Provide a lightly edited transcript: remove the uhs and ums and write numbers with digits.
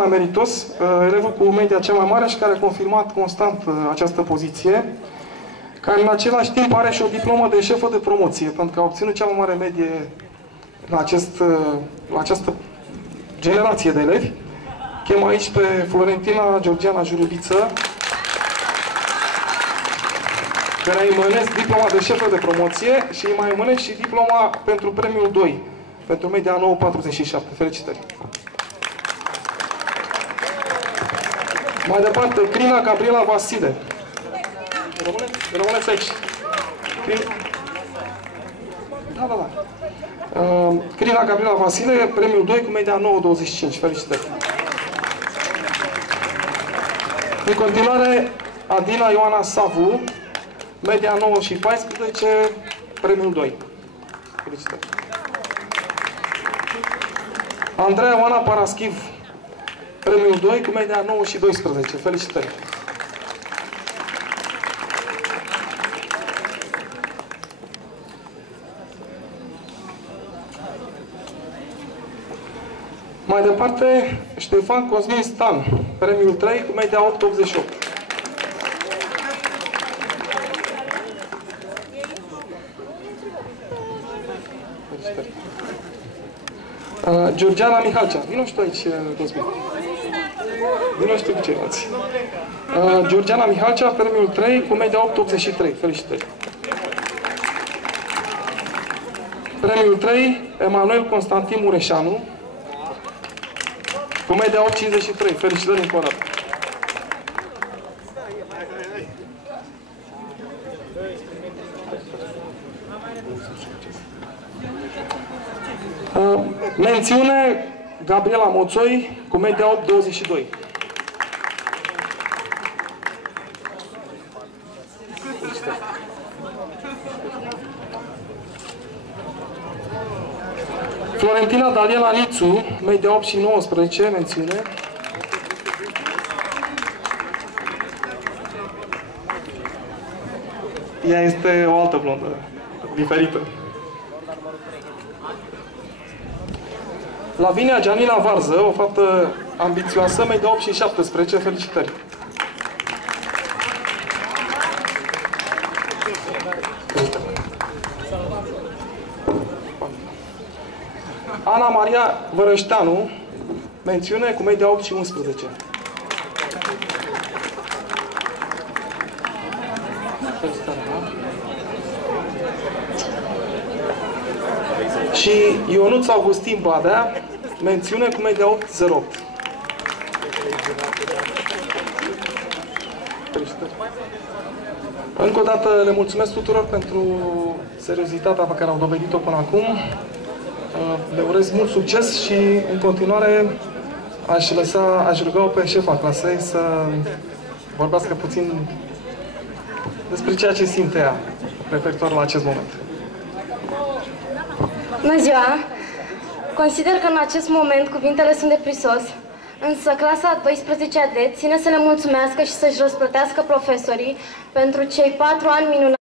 mai meritos, elevul cu media cea mai mare și care a confirmat constant această poziție, care în același timp are și o diplomă de șefă de promoție, pentru că a obținut cea mai mare medie la această generație de elevi. Chem aici pe Florentina Georgiana Jurubiță, care îi mânesc diploma de șefă de promoție și îi mai mânesc și diploma pentru premiul 2, pentru media 9,47. Felicitări! Mai departe, Crina Gabriela Vasile. Rămâneți aici. Da. Crina Gabriela Vasile, premiul 2 cu media 9,25. Felicitări! În continuare, Adina Ioana Savu, media 9 și 14, premiul 2. Felicitări! Andreea Ioana Paraschiv, premiul 2 cu media 9 și 12. Felicitări! Mai departe, Ștefan Cosmin Stan, premiul 3 cu media 8,88. Georgiana Mihalcea. Vino și tu aici, Cosmin. Vino și tu cu ceilalți. Georgiana Mihalcea, premiul 3 cu media 8,83. Felicitări! Premiul 3, Emanuel Constantin Mureșanu, cu media 8,53. Felicitări încă o dată! Mențiune Gabriela Moțoi, cu media 8,22. Florentina Daniela Nițu, media 8 și 19, mențiune. Ea este o altă blondă, diferită. Lavinia Gianina Varză, o faptă ambițioasă, media 8 și 17, felicitări! Ana Maria Vărășteanu, mențiune cu media 8 și 11. Și Ionuț Augustin Badea, mențiune cu media 8,08. Încă o dată le mulțumesc tuturor pentru seriozitatea pe care au dovedit-o până acum. Le urez mult succes și în continuare aș ruga-o pe șefa clasei să vorbească puțin despre ceea ce simte ea referitor la acest moment. Bună ziua! Consider că în acest moment cuvintele sunt de prisos, însă clasa 12-a D ține să le mulțumească și să-și răsplătească profesorii pentru cei 4 ani minunați.